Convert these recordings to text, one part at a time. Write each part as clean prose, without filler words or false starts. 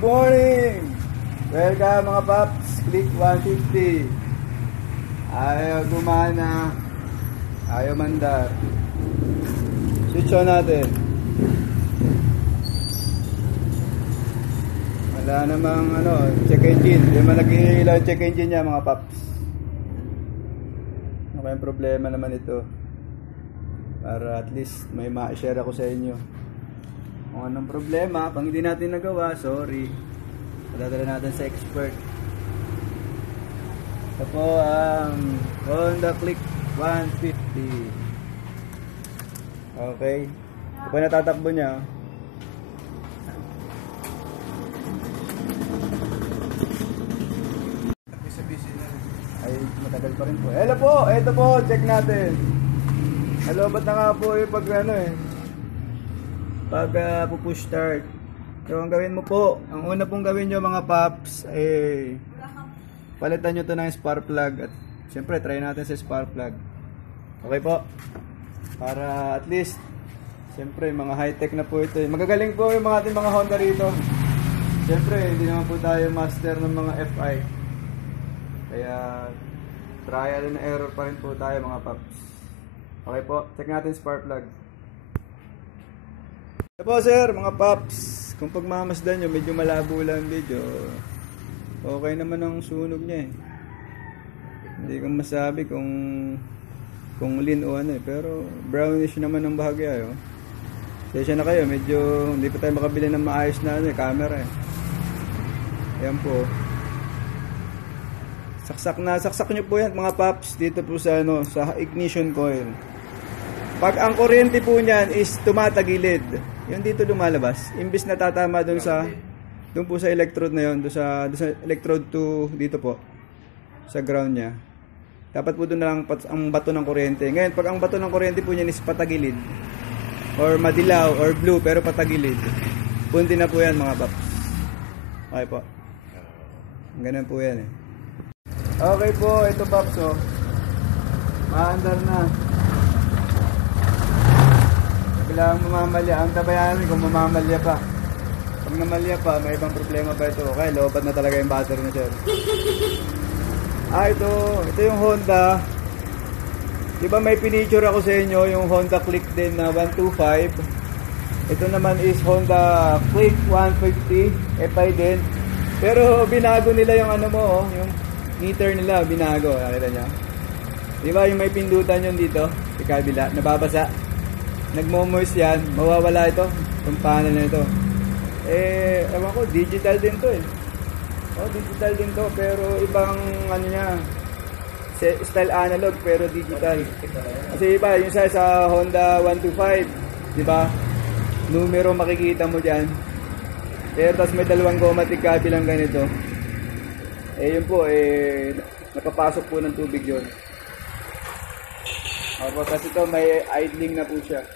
morning! Welcome mga paps, click 150. Ayaw gumana, ayaw mandar. Switch on natin. Wala namang check engine. Hindi man nag-iilaw check engine niya mga paps. Ano kayang problema naman ito? Para at least may ma-share ako sa inyo. Kung anong problema, pag hindi natin nagawa, sorry. Padadala natin sa expert. Ito po ang Honda Click 150. Okay. Ito po natatakbo niya. Ay, matagal pa rin po. Hello po! Ito po, check natin. Hello, ba't na nga po yung pag push start. So ang gawin mo po, ang una pong gawin nyo mga paps palitan nyo to ng spark plug. At syempre try natin sa spark plug. Okay po, para at least syempre mga high tech na po ito. Magagaling po yung mga ating mga Honda rito. Syempre hindi naman po tayo master ng mga FI, kaya trial and error pa rin po tayo mga paps. Okay po, check natin spark plug. Ito po sir, mga paps, kung pagmamasdan nyo, medyo malabo lang video, okay naman ang sunog niya eh. Hindi ko masabi kung lean o ano eh, pero brownish naman ang bahagya eh. Sesya na kayo, medyo hindi pa tayo makabili ng maayos na camera eh. Ayan po. Saksak nyo po yan mga paps, dito po sa sa ignition coil. Pag ang kuryente po niyan is tumatagilid, yung dito lumalabas, imbis na tatama doon po sa electrode na yun, doon sa electrode 2 dito po sa ground niya. Dapat po doon na lang ang bato ng kuryente. Ngayon, pag ang bato ng kuryente po niyan is patagilid or madilaw or blue pero patagilid, punti na po yan mga paps. Okay po. Ganun po yan eh. Okay po, ito paps oh. Maandar na. Kailangan mamamalya. Ang tabayan namin kung mamamalya pa. Pag namalya pa, may ibang problema pa ito. Okay, lobat na talaga yung battery na sir. Ito yung Honda. Diba may pinicture ako sa inyo, yung Honda Click din na 125. Ito naman is Honda Click 150. FI din. Pero binago nila yung yung meter nila, binago. Nakita nyo? Diba yung may pindutan yun dito? Sa kabila, nababasa. Nagmo-moist yan, mawawala ito kung paano na ito. Ewan ko, digital din to eh. Digital din to, pero ibang niya, style analog pero digital. Kasi iba, yung sa Honda 125, di ba? Numero makikita mo diyan. Pero tapos may dalawang goma tigkabilang ganito. Yun po, napapasok po ng tubig yun. Opo, kasi ito may idling na po siya.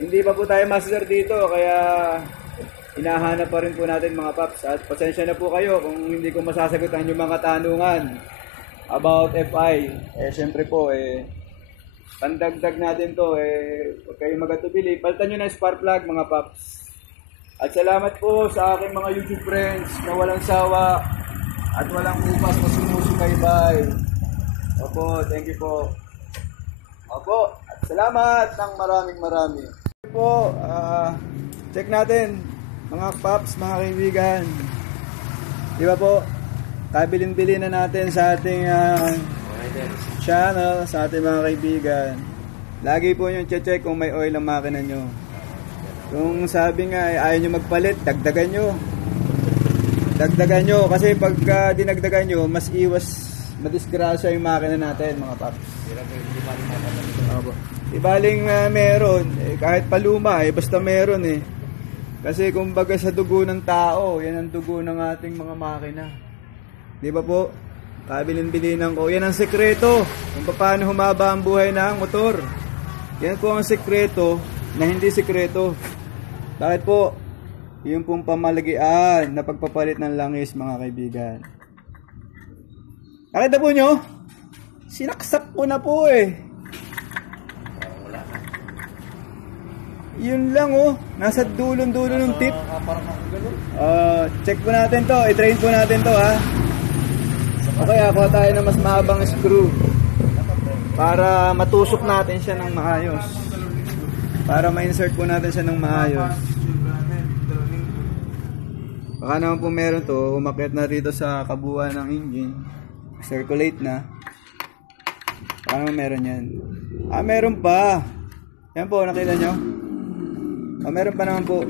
Hindi pa po tayo master dito, kaya hinahanap pa rin po natin mga paps. At pasensya na po kayo kung hindi ko masasagutan yung mga tanungan about FI. Siyempre po, pandagdag natin to. Huwag kayong magatubili. Palitan nyo ng spark plug mga paps. At salamat po sa aking mga YouTube friends na walang sawa at walang upas na sumusubaybay. Opo, thank you po. Opo, at salamat ng marami. Po, check natin mga paps, mga kaibigan. Di ba po? Kabilin-bilin na natin sa ating channel, sa ating mga kaibigan. Lagi po yung check kung may oil ang makina nyo. Kung sabi nga ayaw nyo magpalit, dagdagan nyo. Kasi pag dinagdagan nyo, mas madisgrasya yung makina natin mga paps. Ibaling meron, kahit paluma, basta meron eh. Kasi kumbaga sa dugo ng tao, yan ang dugo ng ating mga makina. Di ba po? Kabilin-bilinan ko. Yan ang sekreto kung paano humaba ang buhay ng motor. Yan po ang sekreto na hindi sekreto. Bakit po? Yung pong pamalagian na pagpapalit ng langis mga kaibigan. Nakita po nyo? Sinaksak ko na po eh. Yun lang oh. Nasa dulon-dulo ng tip. Parang ako ganun. Check po natin to. I-train po natin to ha. Okay, kuha tayo ng mas mahabang screw. Para matusok natin siya ng maayos. Para ma-insert po natin siya ng maayos. Baka naman po meron to. Umakyat na rito sa kabuuan ng engine. Circulate na. Baka naman meron yan. Meron pa. Yan po, nakita nyo? Meron pa naman po.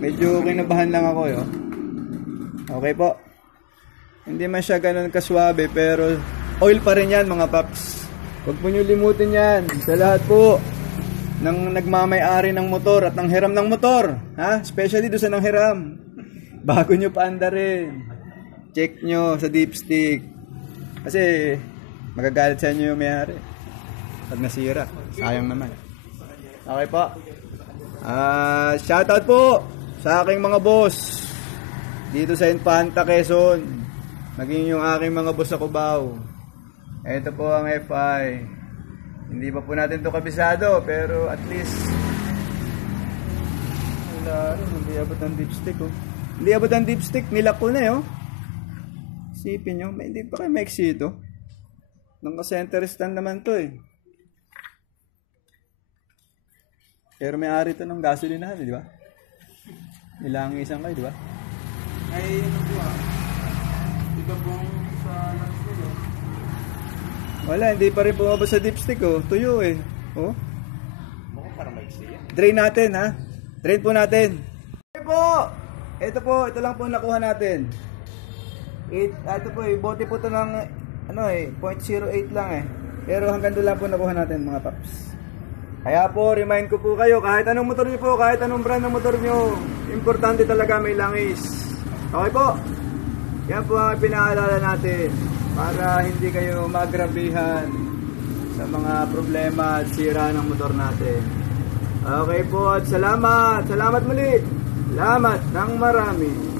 Medyo kinabahan lang ako yo. Okay po. Hindi man siya ganun kaswabe, pero oil pa rin yan mga paps. Huwag po nyo limutin yan. Sa lahat po ng nagmamay-ari ng motor at ng hiram ng motor. Ha? Especially doon sa nang hiram. Bago nyo paanda rin. Check nyo sa dipstick. Kasi magagalit sa inyo yung may-ari. Pag nasira. Sayang naman. Okay po. Shoutout po sa aking mga boss dito sa Infanta, Quezon. Maging yung aking mga boss sa Cubao. Ito po ang FI. Hindi pa po natin to kabisado, pero at least wala rin, hindi abot ang dipstick oh. Hindi abot ang dipstick, nilak ko na eh oh. Sipin nyo, hindi pa kayo maiksi ito. Naka-center stand naman to eh. Pero may ari ito ng gasolinahan, di ba? Nilangisan kayo, di ba? Ay, ano po iba pong sa lunch nilo. Wala, hindi pa rin bumaba sa dipstick, oh. Tuyo, eh. Oh. Baka para maiksi yan. Drain natin, ha? Drain po natin. Okay po! Ito lang po nakuha natin. Ito po, bote po ito ng, 0.08 lang, eh. Pero hanggang doon lang po nakuha natin, mga paps. Kaya po, remind ko po kayo, kahit anong motor nyo po, kahit anong brand ng motor nyo, importante talaga may langis. Okay po? Yan po ang pinaalala natin para hindi kayo magrabihan sa mga problema at sira ng motor natin. Okay po at salamat! Salamat muli! Salamat ng marami!